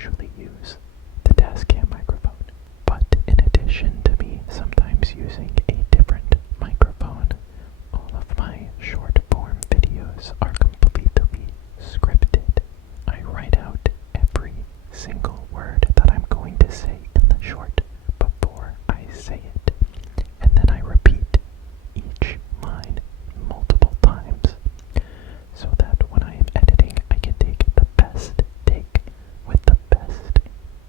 usually use the Tascam microphone. But in addition to me sometimes using a different microphone, all of my short form videos are completely scripted. I write out every single word that I'm going to say in the short before I say it, and then I repeat each line multiple times so that when I am editing I can take the best take with the best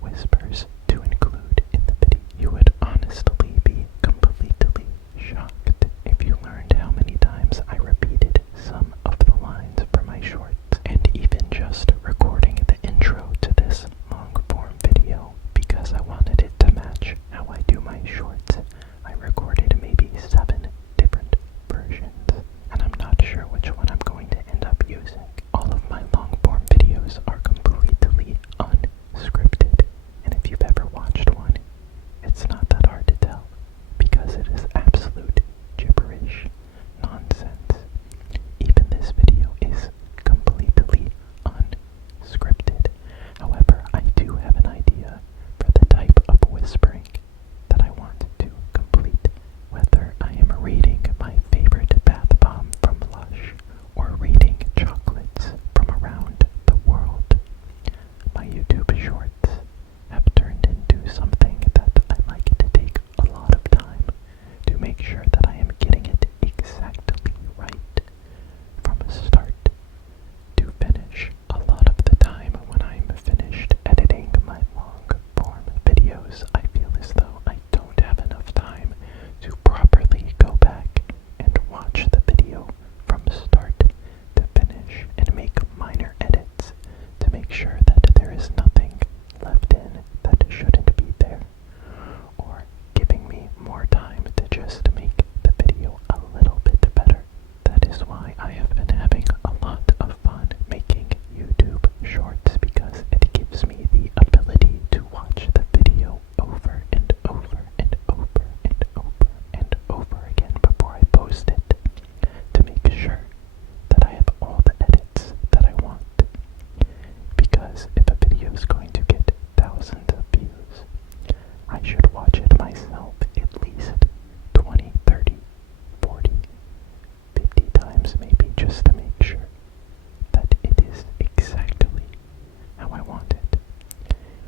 whispers to include in the video. You would honestly be completely shocked if you learned how many times I repeated some of the lines for my shorts. And even just recording the intro to this long form video, because I wanted it to match how I do my shorts, I recorded maybe 7 different versions, and I'm not sure which one I'm going to end up using. All of my long form videos are completely unscripted, and if you've ever watched one, it's not that hard to tell, because it is absolute gibberish nonsense. Even this video is completely unscripted. However, I do have an idea for the type of whispering that I want to complete, whether I am reading my favorite bath bomb from Lush or reading chocolates from around the world. My YouTube shorts have turned into something that I like to take a lot of time to make sure that I am getting it exactly right from start to finish. A lot of the time when I'm finished editing my long form videos, I feel as though I don't have enough time to properly go back and watch the video from start to finish and make minor edits to make sure that there is nothing left in that shouldn't be there, or giving me more time to just make the video a little bit better. That is why I have been having a lot of fun making YouTube shorts, because it gives me the ability to watch the video over and over and over and over and over again before I post it, to make sure that I have all the edits that I want. Because if a video is going to get thousands of views, I should watch it myself at least 20, 30, 40, 50 times maybe, just to make sure that it is exactly how I want it.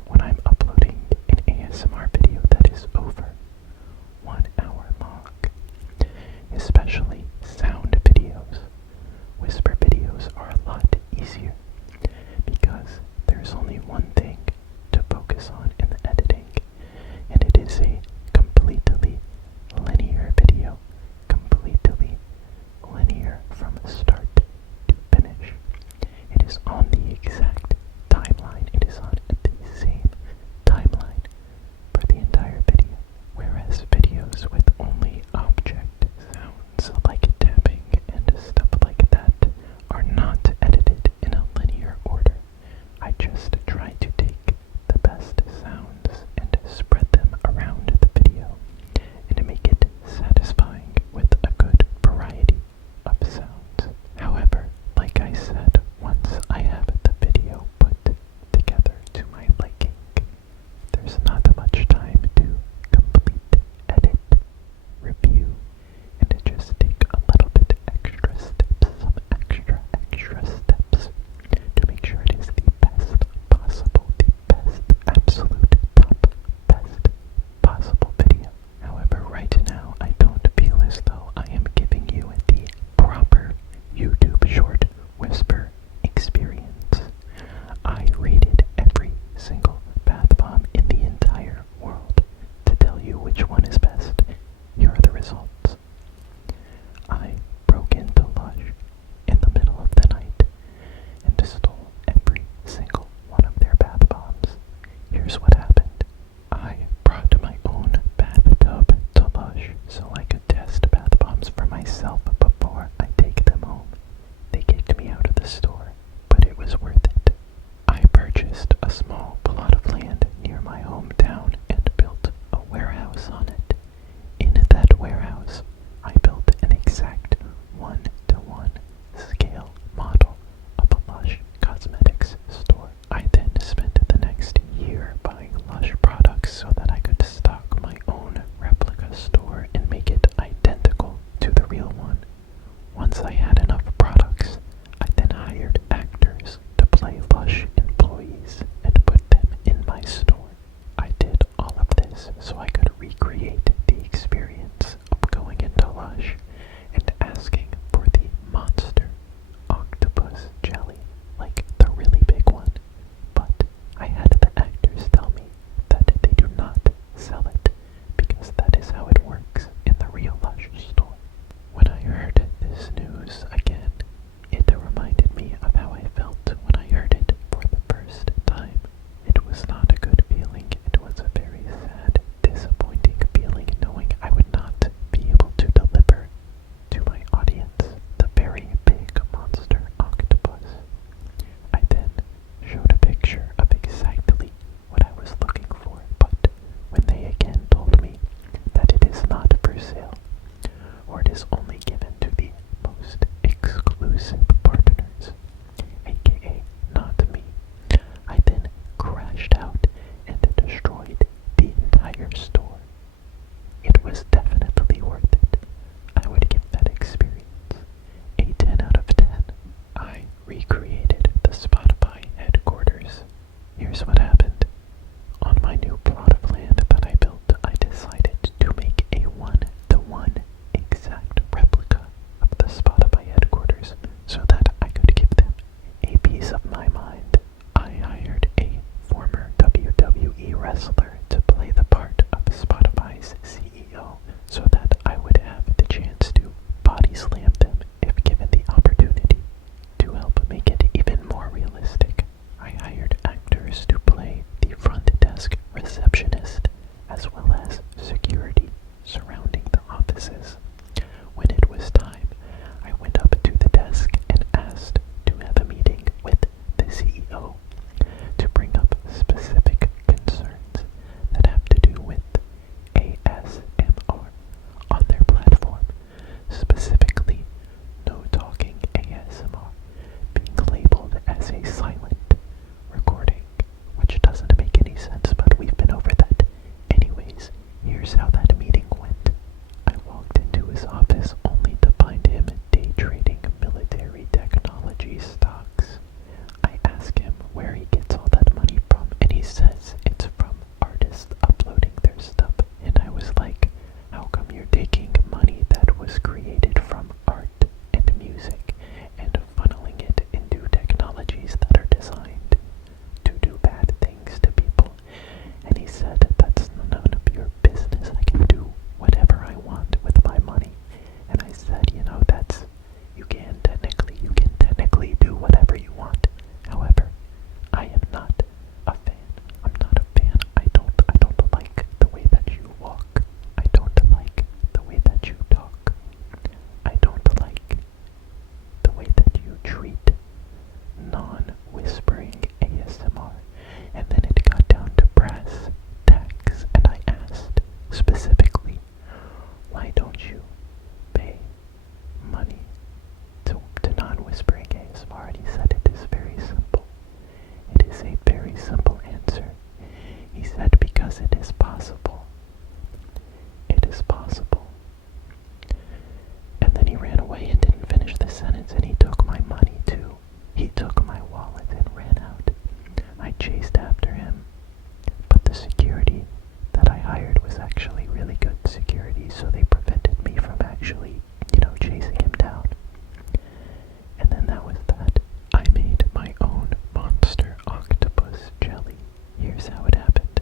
When I'm uploading an ASMR video that is over 1 hour long, especially sound videos, whisper videos are a lot easier because there's only one thing to focus on in the editing, and it is a completely linear video, completely linear from start to finish. It is on the exact timeline. It is on the same timeline for the entire video. Whereas videos with only object sounds like tapping and stuff like that are not edited in a linear order. I just try to take the best sounds and spread them around the video and make it satisfying with a good variety of sounds. However, like I said, once I have the video put together to my liking, there's not much time to complete, edit, review, and to just take a little bit extra steps, some extra steps to make sure it is the best possible, the best, absolute top, best possible video. However, right now I don't feel as though I am giving you the proper YouTube short whisper experience. I rated every single bath bomb in the entire world to tell you which one is best. Here are the results. I broke into Lush in the middle of the night and stole every single one of their bath bombs. Here's what happened. I brought my own bathtub to Lush so I could test bath bombs for myself before I take them home. They kicked me out of the store, but it was worth it. I purchased a small plot of land near my hometown and built a warehouse on it. In that warehouse, I built an exact 1-to-1 scale model of a Lush cosmetics store. I then spent the next happened. On my new plot of land that I built, I decided to make a one-to-one exact replica of the Spotify headquarters so that I could give them a piece of my mind. I hired a former WWE wrestler to play the part of Spotify's CEO so that I would have the chance to body slam them if given the opportunity. To help make it even more realistic, I hired actors to play the front desk receptionist as well as security surrounding the offices. When it was time, I went up to the desk and asked to have a meeting with the CEO to bring up specific concerns that have to do with ASMR on their platform, specifically no talking ASMR being labeled as a silent recording, which doesn't make any sense, but we've been over that. Anyways, here's how that meeting went. I walked into his office only to find him day trading military technology stocks. I ask him where he gets all that money from, and he says it's from artists uploading their stuff. And I was like, how come you're taking money that was created from art and music and funneling it into technologies that are designed to do bad things to people? And he said, that's none of your business. I can do whatever I want with my money. And I said, you can technically do whatever you want. However, I am not a fan. I'm not a fan. I don't like the way that you walk. I don't like the way that you talk. I don't like the way that you treat non-whispering ASMR. And then it got down to brass tacks, and I asked specifically, why don't you pay money to non-whispering ASMR? And he said it is very simple. It is a very simple answer. He said because it is possible. It is possible. And then he ran away and didn't finish the sentence, and he took my money too. He took my wallet and ran out. I chased after him, but the security that I hired was actually really good security, so they prevented me from actually, chasing him down. And then that was that. I made my own monster octopus jelly. Here's how it happened.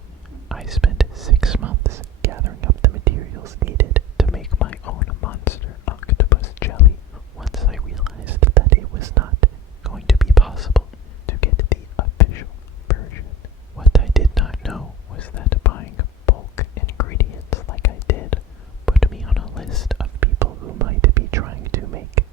I spent 6 months gathering up the materials needed to make my own monster octopus jelly. Once I realized that it was not going to be possible to get the official version, what I did not know was that buying bulk ingredients like I did put me on a list of people who might be trying to make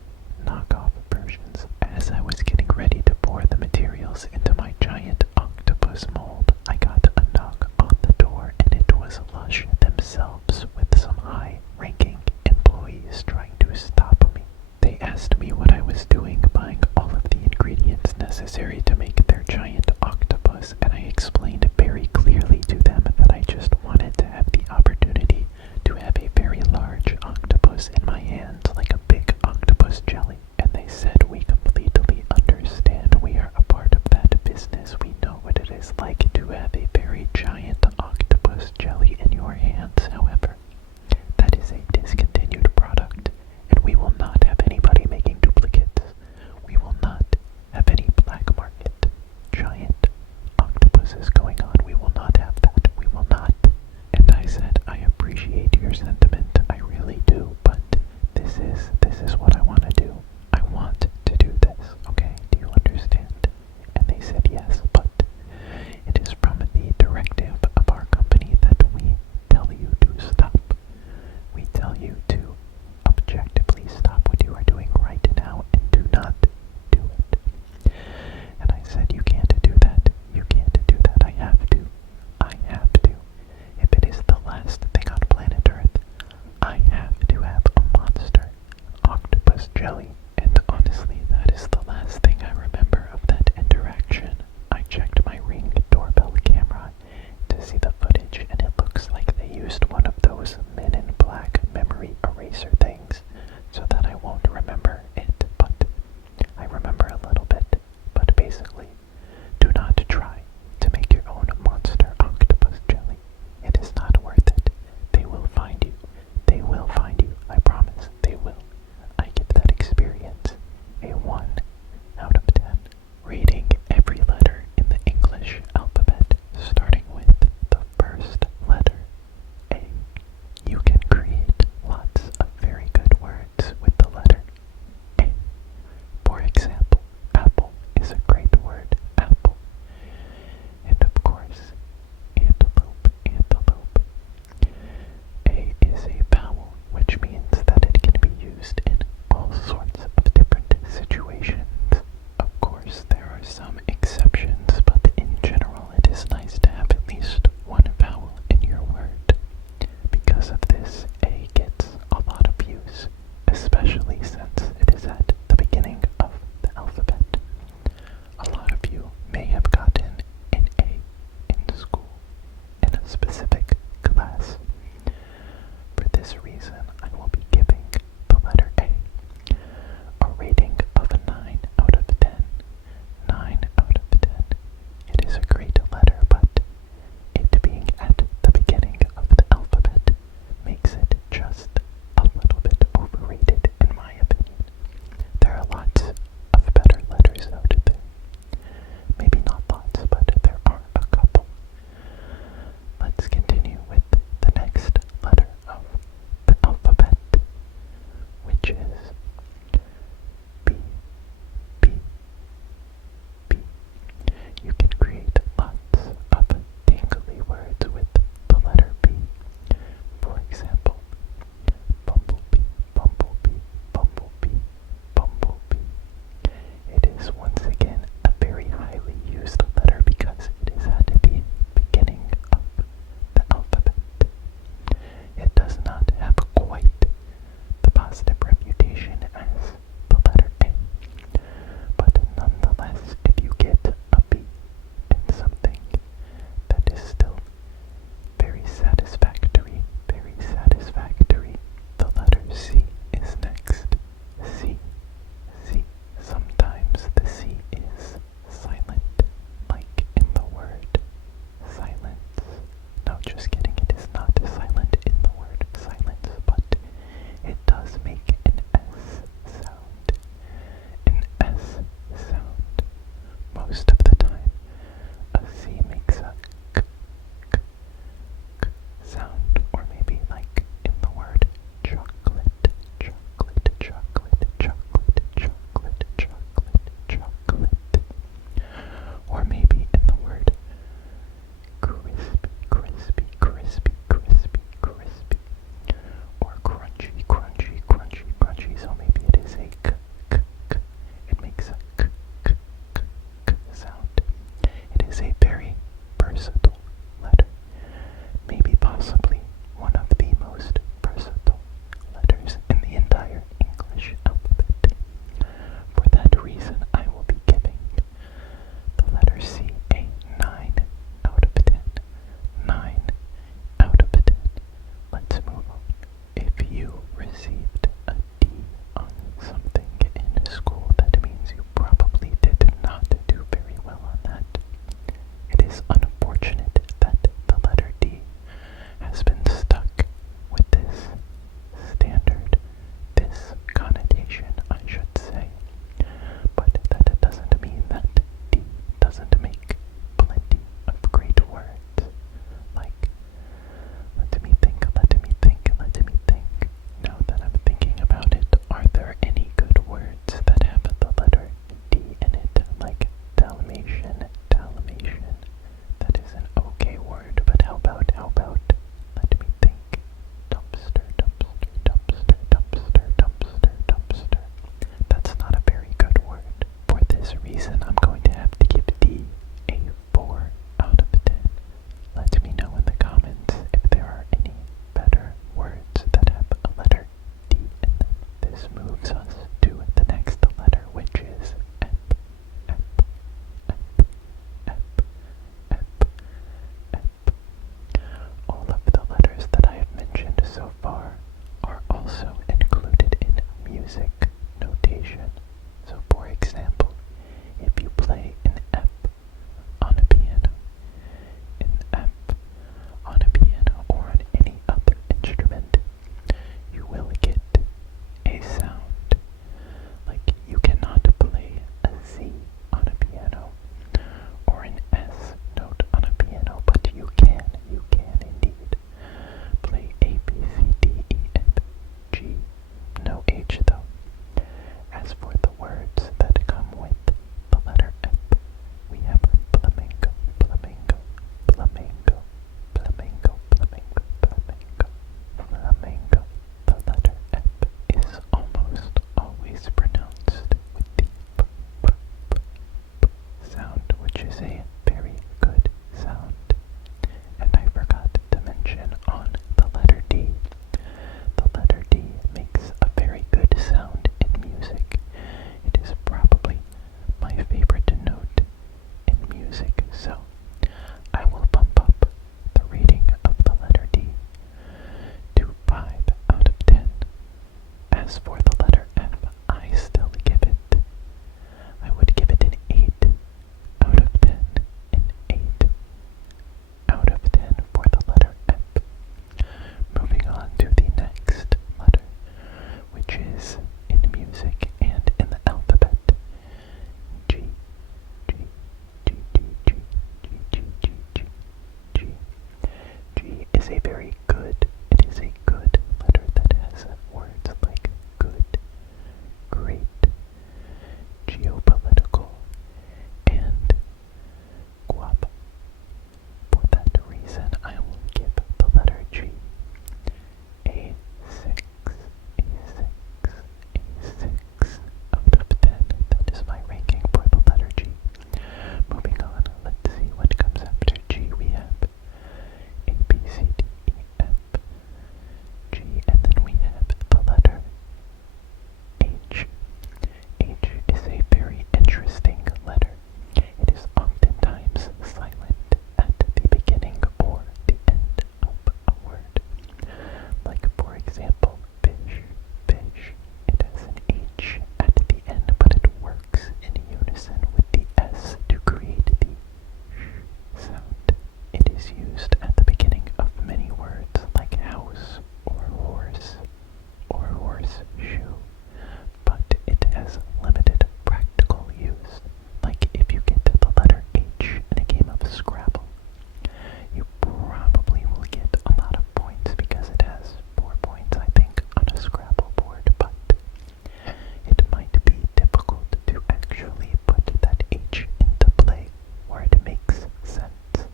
knockoff versions. As I was getting ready to pour the materials into my giant octopus mold, I got a knock on the door, and it was Lush themselves with some high-ranking employees trying to stop me. They asked me what I was doing buying all of the ingredients necessary to make their giant octopus, and I explained very clearly to them that I just wanted to have the opportunity to have a very large octopus in my hands, like a big octopus jelly. And they said, we completely understand. We are a part of that business. We know what it is like to have a very giant octopus jelly in your hands. However, that is a discontinued product, and we will not have anybody making duplicates. We will not have any black market giant octopuses going on. We will not have that. We will not. And I said, I appreciate your sentiment. I really do, but this is what I want to do. I want to do this, okay? Do you understand? And they said yes, but it is from the directive of our company that we tell you to stop is a very good, it is a good letter that has words like good, great, geopolitical, and guap. For that reason, I will give the letter G a 6, a 6, a 6 out of 10. That is my ranking for the letter G. Moving on, let's see what comes after G. We have A, B, C, D, E, F, G, and then we have the letter H. H is a very interesting letter. It is oftentimes silent at the beginning or the end of a word. Like, for example, fish, fish. It has an H at the end, but it works in unison with the S to create the sh sound. It is used at the beginning of many words like house or horse or horseshoe, but it has limited practical use. Like if you get to the letter H in a game of Scrabble, you probably will get a lot of points because it has 4 points, I think, on a Scrabble board, but it might be difficult to actually put that H into play where it makes sense.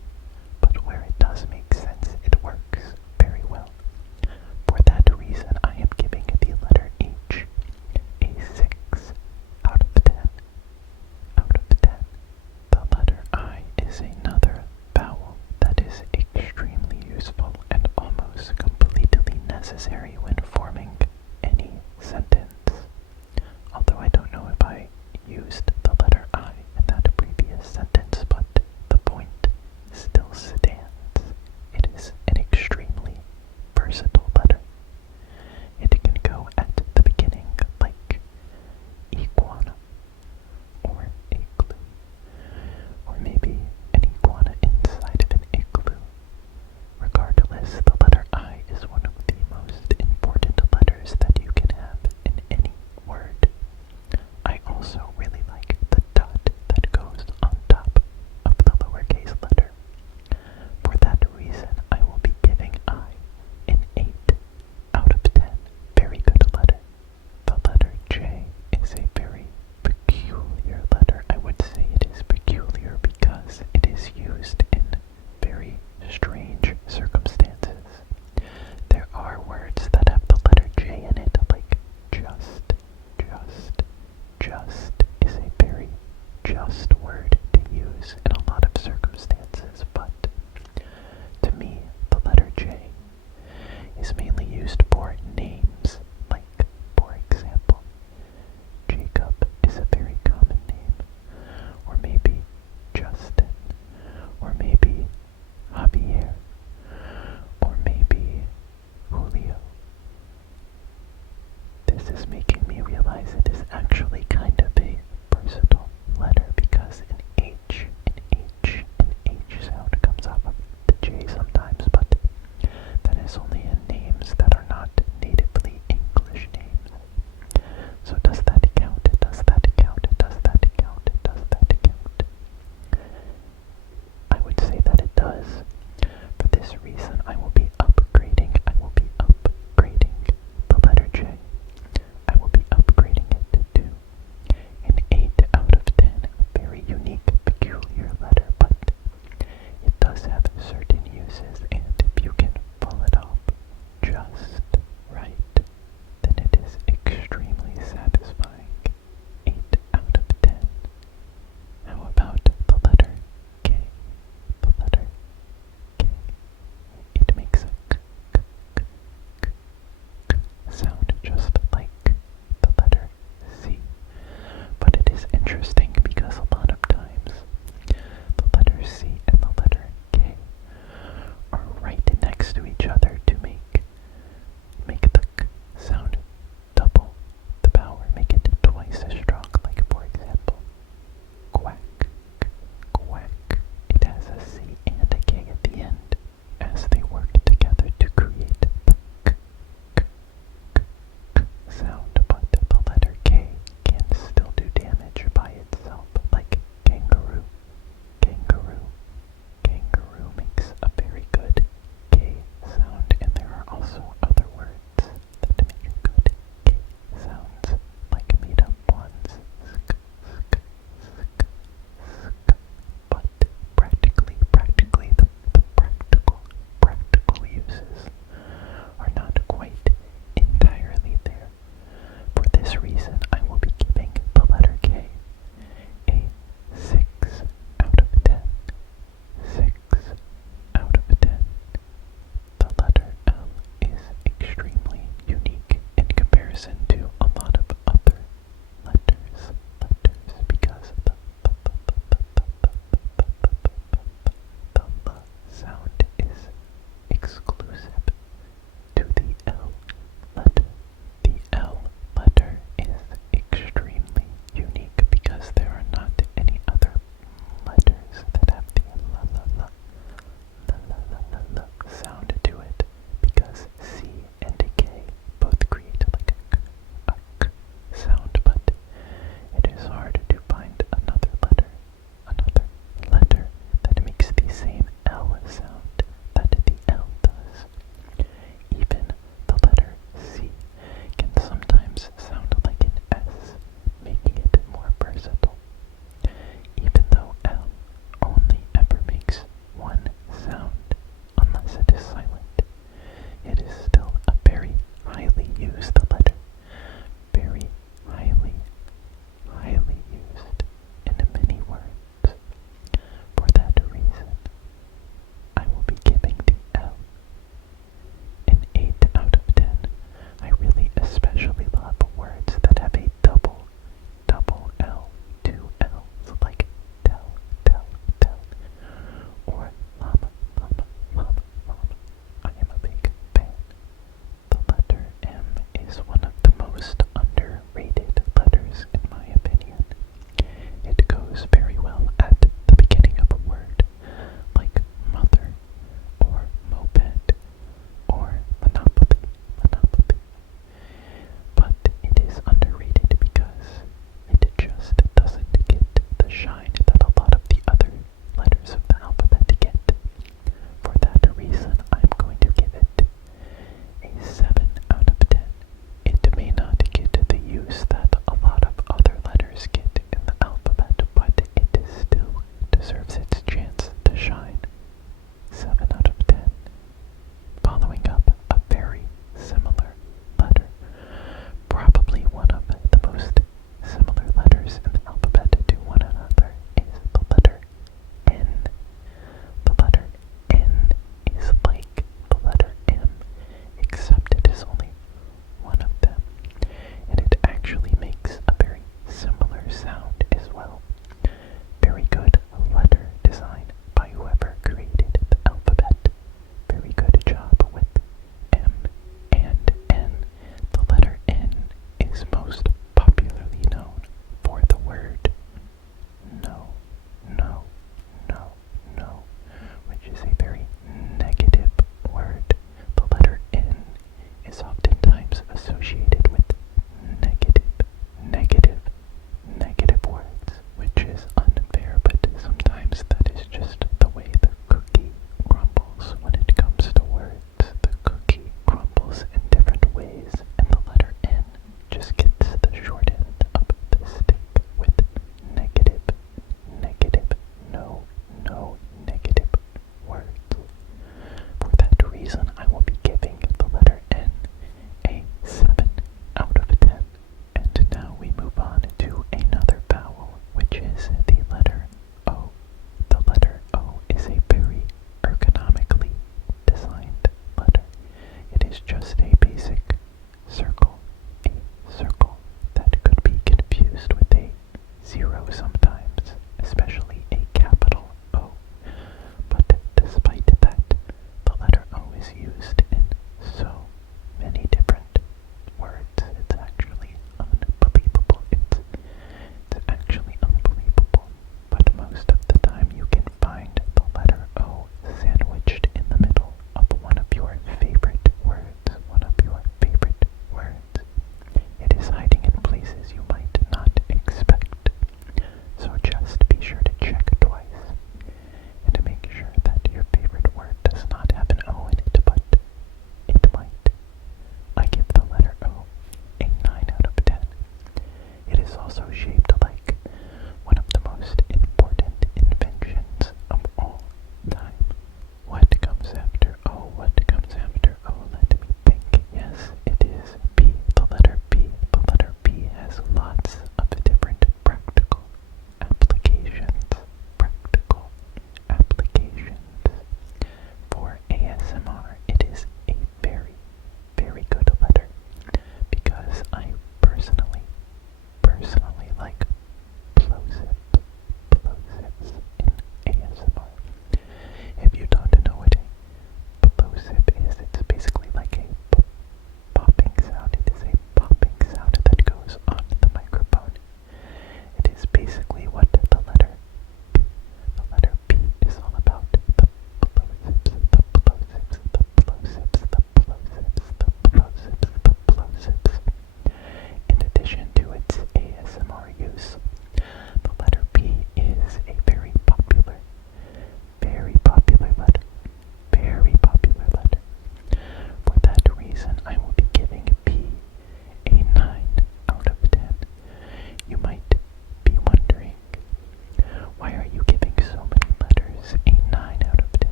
But where it does make sense, it works very well. For that reason, I am giving the letter H a 6 out of 10. Out of 10. The letter I is another vowel that is extremely useful and almost completely necessary when forming any sentence. Although I don't know if I used the letter I in that previous sentence, but the point still stands. It is an extremely versatile letter. It can go at the beginning like iguana or igloo, or maybe an iguana inside of an igloo. Regardless, the letter I is one of the most important letters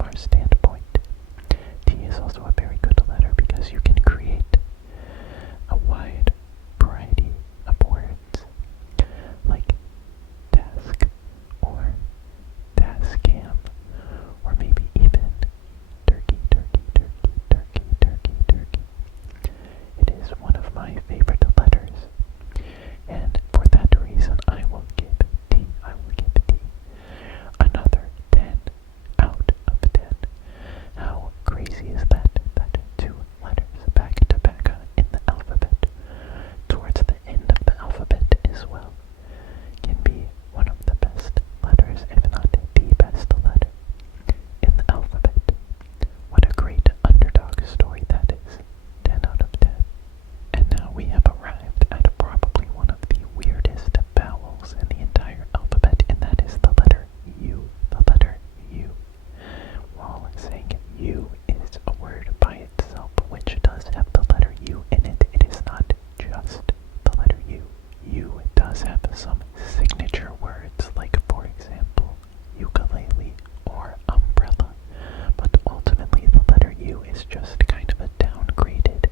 ASMR standpoint. T is also a very good letter because you can create a wide variety of words like task or tascam or maybe even turkey, turkey, turkey, turkey, turkey, turkey. It is one of my favorite letters, and for that reason I will give T another 10 out of 10. How crazy is that? That two letters back to back in the alphabet, towards the end of the alphabet as well, can be one of the best letters, if not the best letter in the alphabet. What a great underdog story that is. 10 out of 10. And now we have arrived at probably one of the weirdest vowels in the entire alphabet, and that is the letter U. The letter U. While saying U is a word by itself which does have the letter U in it, it is not just the letter U. U does have some signature words, like, for example, ukulele or umbrella, but ultimately the letter U is just kind of a downgraded,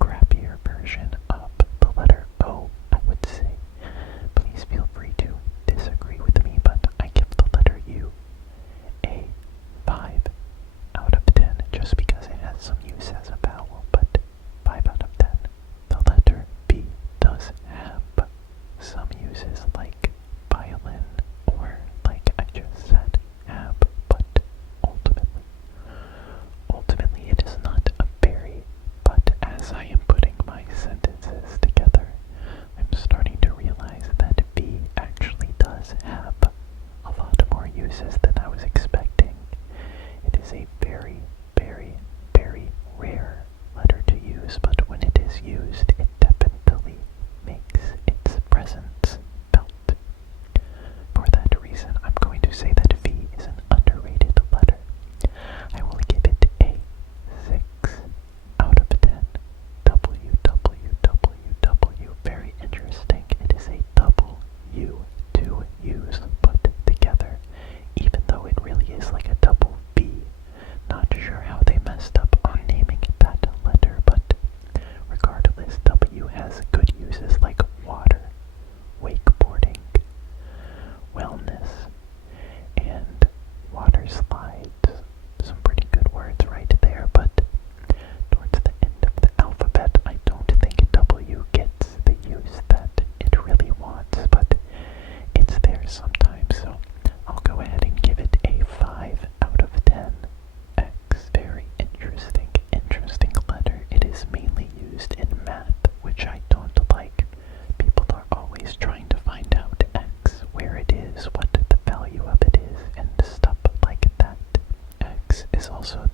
crappier version of the letter O, I would say. Please feel free to disagree with me, but I give the letter U a 5 out of 10 just because it has some use as a vowel, but 5 out of 10. The letter B does have some uses like violin or, like I just said, have, but ultimately it is not a very, but as I am putting my sentences together, I'm starting to realize that B actually does have a lot more uses than I was expecting. It is a very, very, very rare letter to use, but when it is used, it definitely makes its presence felt. For that reason, I'm going to say that V is an underrated letter. I will give it a 6 out of 10. W, W, W, W. Very interesting. It is a double U, two U's put together, even though it really is like a double B. Not sure how they messed up on naming that letter, but regardless, W has good uses like water, wakeboarding, wellness, and water slides. Some pretty good words right there, but towards the end of the alphabet, I don't think W gets the use that it really wants, but it's there sometimes, so I'll go ahead and give it a 5 out of 10. X, very interesting letter. It is mainly used in math, which I don't like. People are always trying to find out X, where it is, what the value of it is, and stuff like that. X is also